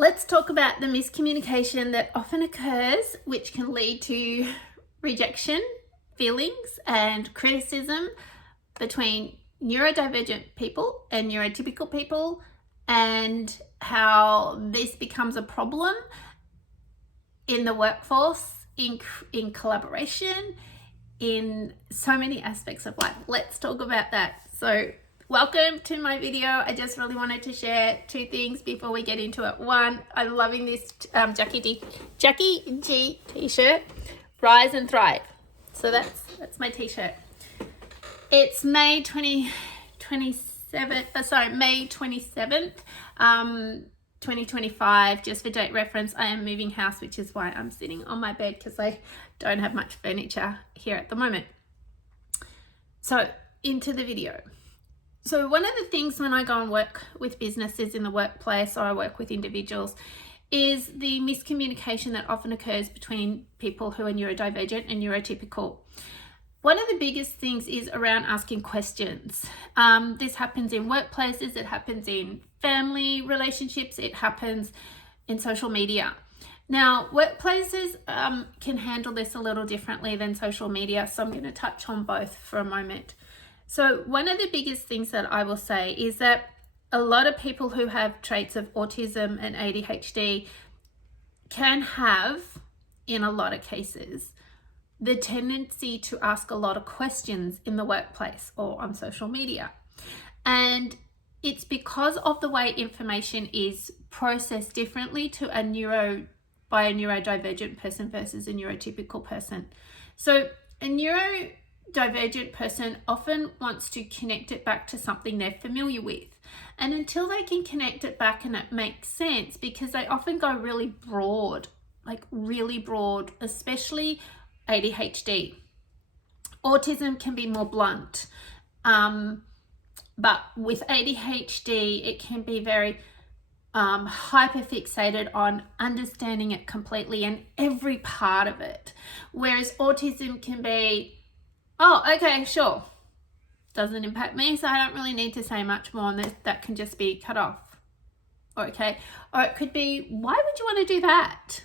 Let's talk about the miscommunication that often occurs, which can lead to rejection, feelings, and criticism between neurodivergent people and neurotypical people, and how this becomes a problem in the workforce, in collaboration, in so many aspects of life. Let's talk about that. So welcome to my video. I just really wanted to share two things before we get into it. One, I'm loving this Jackie G t-shirt, Rise and Thrive. So that's my t-shirt. It's May 27th, 2025. Just for date reference, I am moving house, which is why I'm sitting on my bed, because I don't have much furniture here at the moment. So into the video. So one of the things when I go and work with businesses in the workplace, or I work with individuals, is the miscommunication that often occurs between people who are neurodivergent and neurotypical. One of the biggest things is around asking questions. This happens in workplaces, it happens in family relationships, it happens in social media. Now, workplaces can handle this a little differently than social media, so I'm going to touch on both for a moment. So one of the biggest things that I will say is that a lot of people who have traits of autism and ADHD can have, in a lot of cases, the tendency to ask a lot of questions in the workplace or on social media. And it's because of the way information is processed differently by a neurodivergent person versus a neurotypical person. So a neurodivergent person often wants to connect it back to something they're familiar with. And until they can connect it back and it makes sense, because they often go really broad, especially ADHD. Autism can be more blunt, but with ADHD, it can be very hyper fixated on understanding it completely and every part of it. Whereas autism can be, oh, okay, sure, doesn't impact me, so I don't really need to say much more on this. That can just be cut off. Okay, or it could be, why would you want to do that?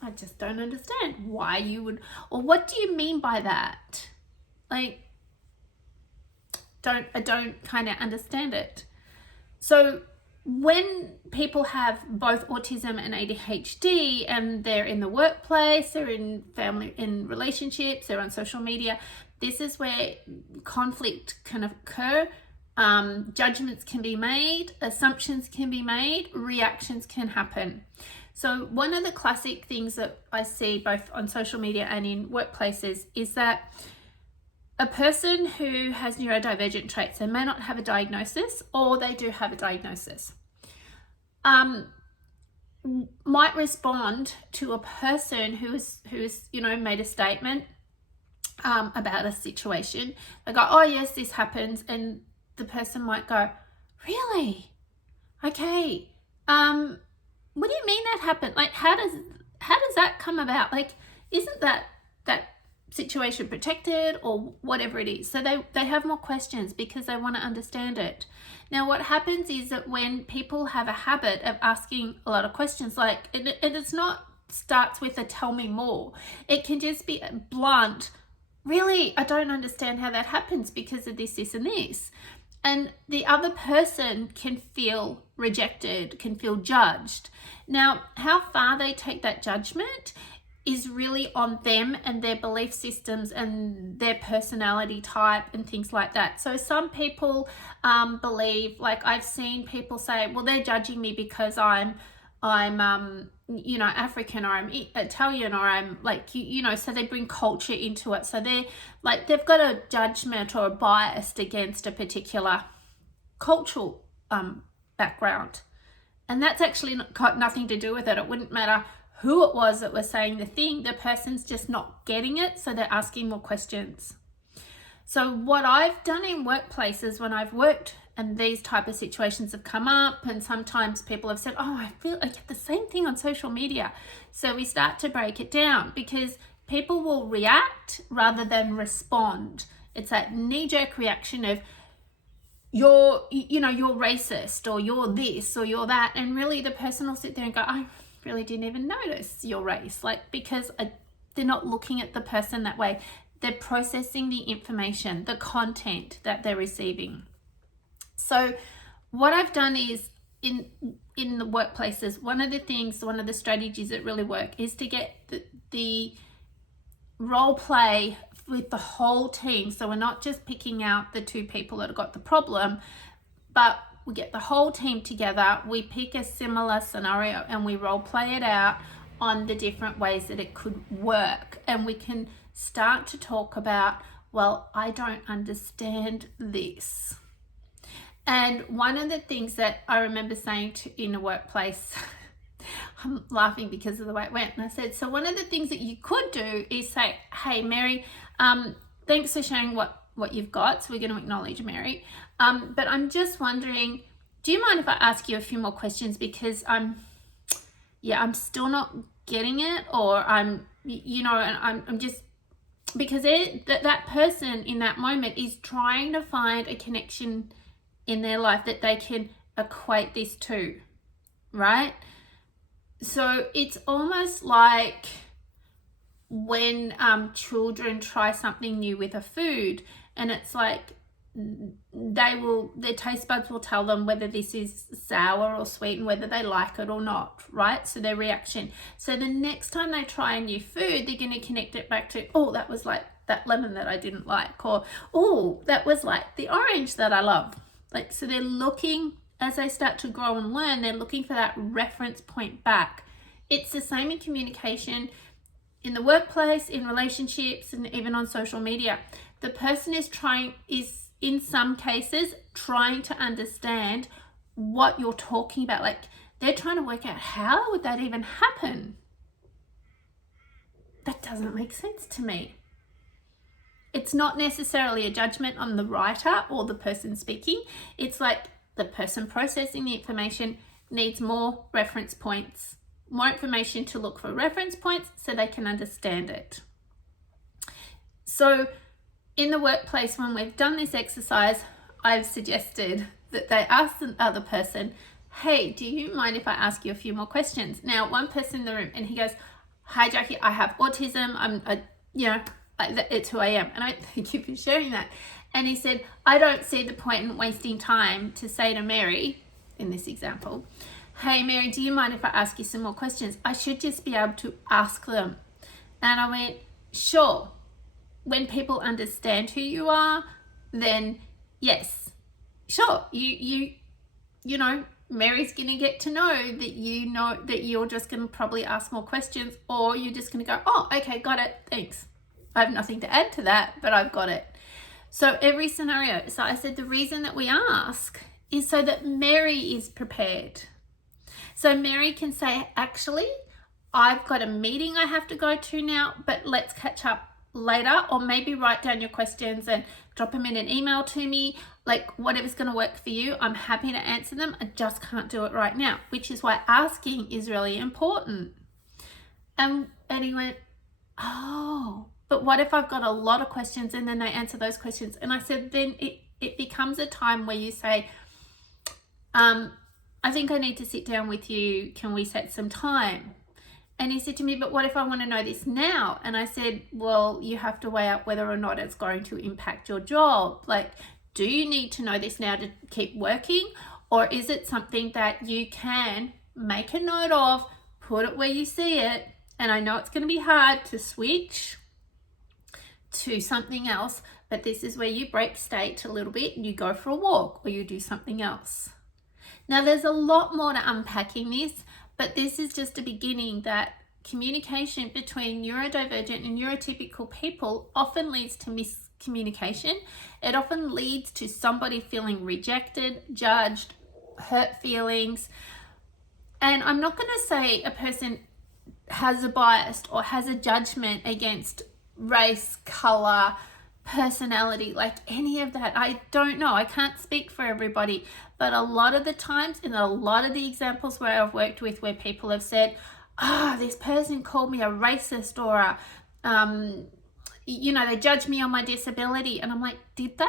I just don't understand why you would, or what do you mean by that? I don't kind of understand it. So when people have both autism and ADHD and they're in the workplace, they're in family, in relationships, they're on social media, this is where conflict can occur. Judgments can be made, assumptions can be made, reactions can happen. So one of the classic things that I see both on social media and in workplaces is that a person who has neurodivergent traits, they may not have a diagnosis, or they do have a diagnosis, might respond to a person who's made a statement about a situation. They go, oh yes, this happens, and the person might go, really? Okay. What do you mean that happened? Like, how does that come about? Like, isn't that situation protected, or whatever it is? So they have more questions because they want to understand it. Now, what happens is that when people have a habit of asking a lot of questions, like, it's not starts with a tell me more. It can just be blunt. Really, I don't understand how that happens because of this, and this. And the other person can feel rejected, can feel judged. Now, how far they take that judgment is really on them and their belief systems and their personality type and things like that. So some people believe, like I've seen people say, well, they're judging me because I'm African, or I'm Italian, or I'm so they bring culture into it. So they're like, they've got a judgment or a bias against a particular cultural background. And that's actually got nothing to do with it. It wouldn't matter who it was that was saying the thing. The person's just not getting it, so they're asking more questions. So what I've done in workplaces when I've worked and these type of situations have come up, and sometimes people have said, oh, I feel I get the same thing on social media. So we start to break it down, because people will react rather than respond. It's that knee-jerk reaction of, you're racist, or you're this, or you're that. And really the person will sit there and go, I really didn't even notice your race. Like, because they're not looking at the person that way. They're processing the information, the content that they're receiving. So what I've done is, in the workplaces, one of the strategies that really work is to get the role play with the whole team. So we're not just picking out the two people that have got the problem, but we get the whole team together, we pick a similar scenario and we role play it out on the different ways that it could work. And we can start to talk about, well, I don't understand this. And one of the things that I remember saying in a workplace, I'm laughing because of the way it went, and I said, so one of the things that you could do is say, hey, Mary, thanks for sharing what you've got. So we're going to acknowledge Mary. But I'm just wondering, do you mind if I ask you a few more questions? Because I'm still not getting it, or I'm just, because that person in that moment is trying to find a connection in their life that they can equate this to, right? So it's almost like when children try something new with a food, and it's like their taste buds will tell them whether this is sour or sweet and whether they like it or not, right? So their reaction. So the next time they try a new food, they're going to connect it back to, oh, that was like that lemon that I didn't like, or oh, that was like the orange that I love. Like, so they're looking, as they start to grow and learn, they're looking for that reference point back. It's the same in communication, in the workplace, in relationships, and even on social media. The person is in some cases trying to understand what you're talking about. Like, they're trying to work out, how would that even happen? That doesn't make sense to me. It's not necessarily a judgment on the writer or the person speaking. It's like the person processing the information needs more reference points, more information to look for reference points so they can understand it. So in the workplace, when we've done this exercise, I've suggested that they ask the other person, hey, do you mind if I ask you a few more questions? Now, one person in the room, and he goes, hi, Jackie, I have autism. It's who I am. And I thank you for sharing that. And he said, I don't see the point in wasting time to say to Mary, in this example, hey, Mary, do you mind if I ask you some more questions? I should just be able to ask them. And I went, sure. When people understand who you are, then yes, sure. Mary's going to get to know that you're just going to probably ask more questions, or you're just going to go, oh, okay, got it. Thanks. I have nothing to add to that, but I've got it. So every scenario. So I said the reason that we ask is so that Mary is prepared. So Mary can say, actually, I've got a meeting I have to go to now, but let's catch up later, or maybe write down your questions and drop them in an email to me, like whatever's going to work for you. I'm happy to answer them. I just can't do it right now, which is why asking is really important. And he went, oh, but what if I've got a lot of questions and then they answer those questions? And I said, then it becomes a time where you say, I think I need to sit down with you. Can we set some time? And he said to me, but what if I want to know this now? And I said, well, you have to weigh up whether or not it's going to impact your job. Like, do you need to know this now to keep working? Or is it something that you can make a note of, put it where you see it? And I know it's going to be hard to switch to something else, but this is where you break state a little bit and you go for a walk, or you do something else. Now, there's a lot more to unpacking this, but this is just a beginning, that communication between neurodivergent and neurotypical people often leads to miscommunication. It often leads to somebody feeling rejected, judged, hurt feelings. And I'm not going to say a person has a bias or has a judgment against race, color, personality, like any of that. I don't know. I can't speak for everybody. But a lot of the times, in a lot of the examples where I've worked with, where people have said, this person called me a racist, or they judged me on my disability. And I'm like, did they?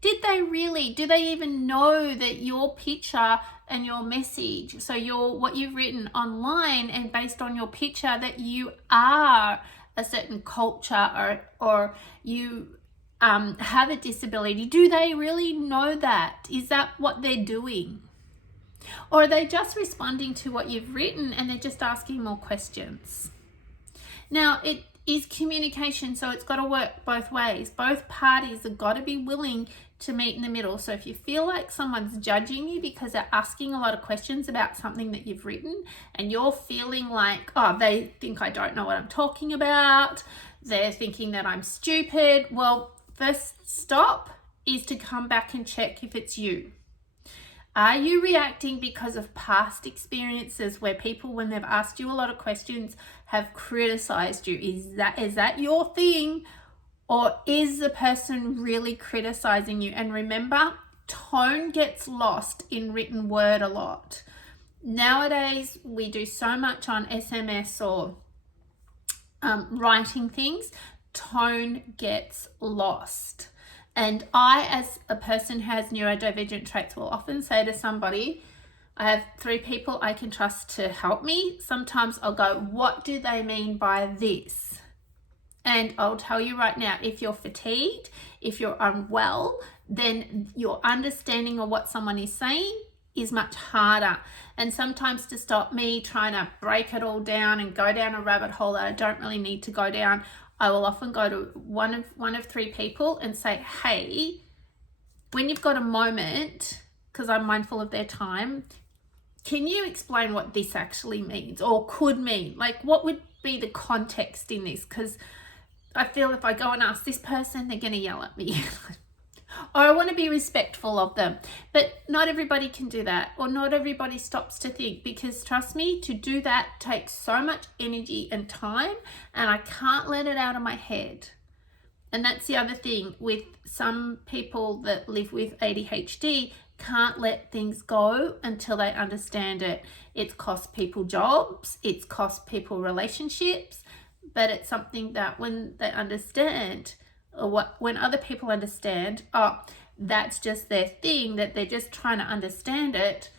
Did they really? Do they even know that your picture and your message, so what you've written online and based on your picture, that you are a certain culture or you have a disability? Do they really know that? Is that what they're doing? Or are they just responding to what you've written and they're just asking more questions? Now, it is communication, so it's got to work both ways. Both parties have got to be willing to meet in the middle. So if you feel like someone's judging you because they're asking a lot of questions about something that you've written and you're feeling like, oh, they think I don't know what I'm talking about, they're thinking that I'm stupid, well, first stop is to come back and check if it's you. Are you reacting because of past experiences where people, when they've asked you a lot of questions, have criticized you? Is that your thing? Or is the person really criticizing you? And remember, tone gets lost in written word a lot. Nowadays, we do so much on SMS or writing things, tone gets lost. And I, as a person who has neurodivergent traits, will often say to somebody, I have 3 people I can trust to help me. Sometimes I'll go, what do they mean by this? And I'll tell you right now, if you're fatigued, if you're unwell, then your understanding of what someone is saying is much harder. And sometimes, to stop me trying to break it all down and go down a rabbit hole that I don't really need to go down, I will often go to one of 3 people and say, hey, when you've got a moment, because I'm mindful of their time, can you explain what this actually means or could mean? Like, what would be the context in this? Because I feel if I go and ask this person, they're going to yell at me. Or I want to be respectful of them. But not everybody can do that, or not everybody stops to think, because trust me, to do that takes so much energy and time, and I can't let it out of my head. And that's the other thing with some people that live with ADHD, can't let things go until they understand it. It's cost people jobs, it's cost people relationships, but it's something that when they understand, or when other people understand, oh, that's just their thing, that they're just trying to understand it,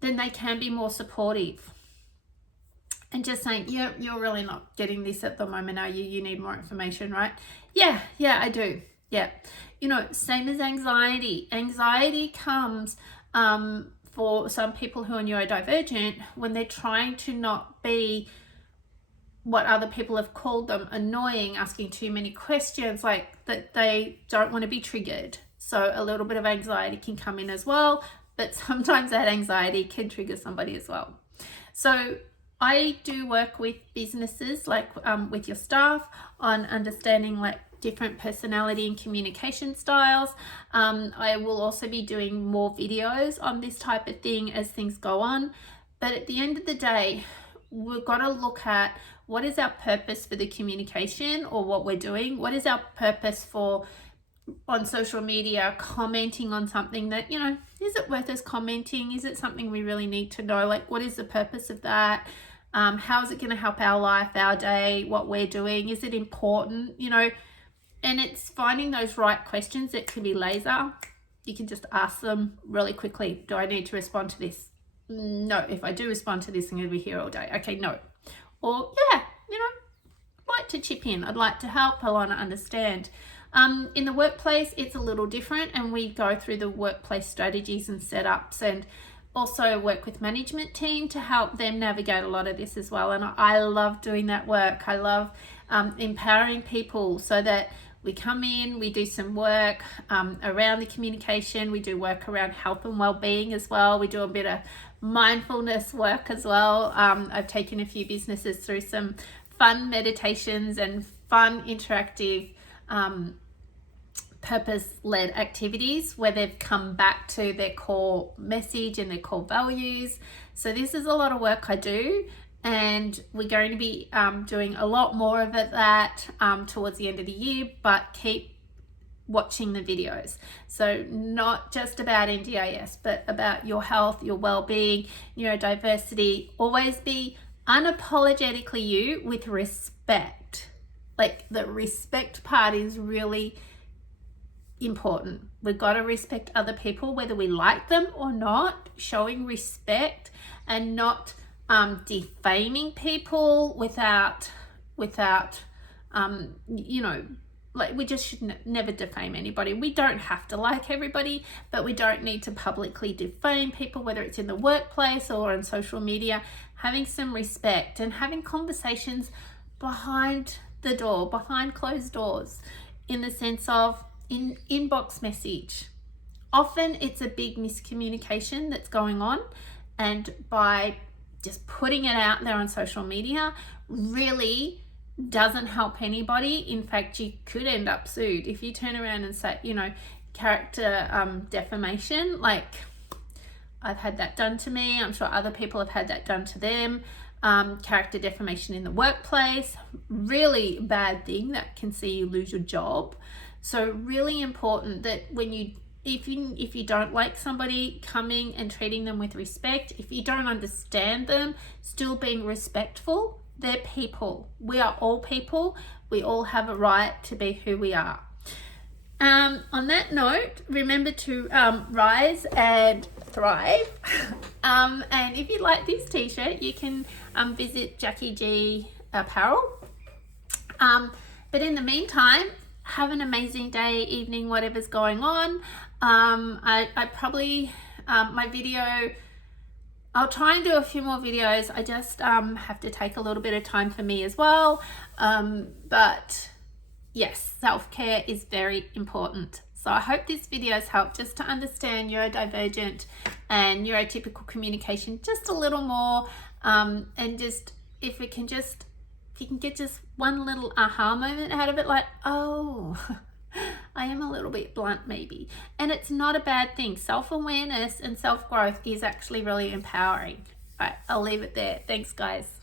then they can be more supportive. And just saying, yeah, you're really not getting this at the moment, are you? You need more information, right? Yeah, I do. Yeah. You know, same as anxiety. Anxiety comes for some people who are neurodivergent when they're trying to not be what other people have called them annoying, asking too many questions, like that they don't want to be triggered. So a little bit of anxiety can come in as well, but sometimes that anxiety can trigger somebody as well. So I do work with businesses, like with your staff, on understanding like different personality and communication styles. I will also be doing more videos on this type of thing as things go on. But at the end of the day, we've got to look at what is our purpose for the communication or what we're doing. What is our purpose for on social media commenting on something that, you know, is it worth us commenting? Is it something we really need to know? Like, what is the purpose of that? How is it going to help our life, our day, what we're doing? Is it important? You know, and it's finding those right questions. It can be laser. You can just ask them really quickly. Do I need to respond to this? No. If I do respond to this, I'm going to be here all day. Okay, no. Or, yeah, you know, I'd like to chip in. I'd like to help. I want to understand. In the workplace, it's a little different, and we go through the workplace strategies and setups, and also work with management team to help them navigate a lot of this as well. And I love doing that work. I love empowering people so that we come in, we do some work around the communication. We do work around health and well-being as well. We do a bit of mindfulness work as well. I've taken a few businesses through some fun meditations and fun interactive purpose-led activities where they've come back to their core message and their core values. So this is a lot of work I do, and we're going to be doing a lot more of it that towards the end of the year, but keep watching the videos. So not just about NDIS, but about your health, your well-being, neurodiversity. Always be unapologetically you with respect. Like, the respect part is really important. We've got to respect other people, whether we like them or not, showing respect and not defaming people without you know, like, we just should never defame anybody. We don't have to like everybody, but we don't need to publicly defame people, whether it's in the workplace or on social media. Having some respect and having conversations behind the door, behind closed doors, in the sense of in inbox message. Often it's a big miscommunication that's going on, and by just putting it out there on social media really doesn't help anybody. In fact, you could end up sued if you turn around and say, you know, character defamation. Like, I've had that done to me. I'm sure other people have had that done to them. Character defamation in the workplace, really bad thing that can see you lose your job. So really important that when you, if you don't like somebody, coming and treating them with respect. If you don't understand them, still being respectful. They're people. We are all people. We all have a right to be who we are. On that note, remember to rise and thrive. And if you like this t-shirt, you can visit Jackie G Apparel. But in the meantime, have an amazing day, evening, whatever's going on. I probably, my video, I'll try and do a few more videos. I just have to take a little bit of time for me as well. But yes, self-care is very important. So I hope this video has helped just to understand neurodivergent and neurotypical communication just a little more. And just, if you can get just one little aha moment out of it, like, oh, I am a little bit blunt maybe. And it's not a bad thing. Self-awareness and self-growth is actually really empowering. All right, I'll leave it there. Thanks, guys.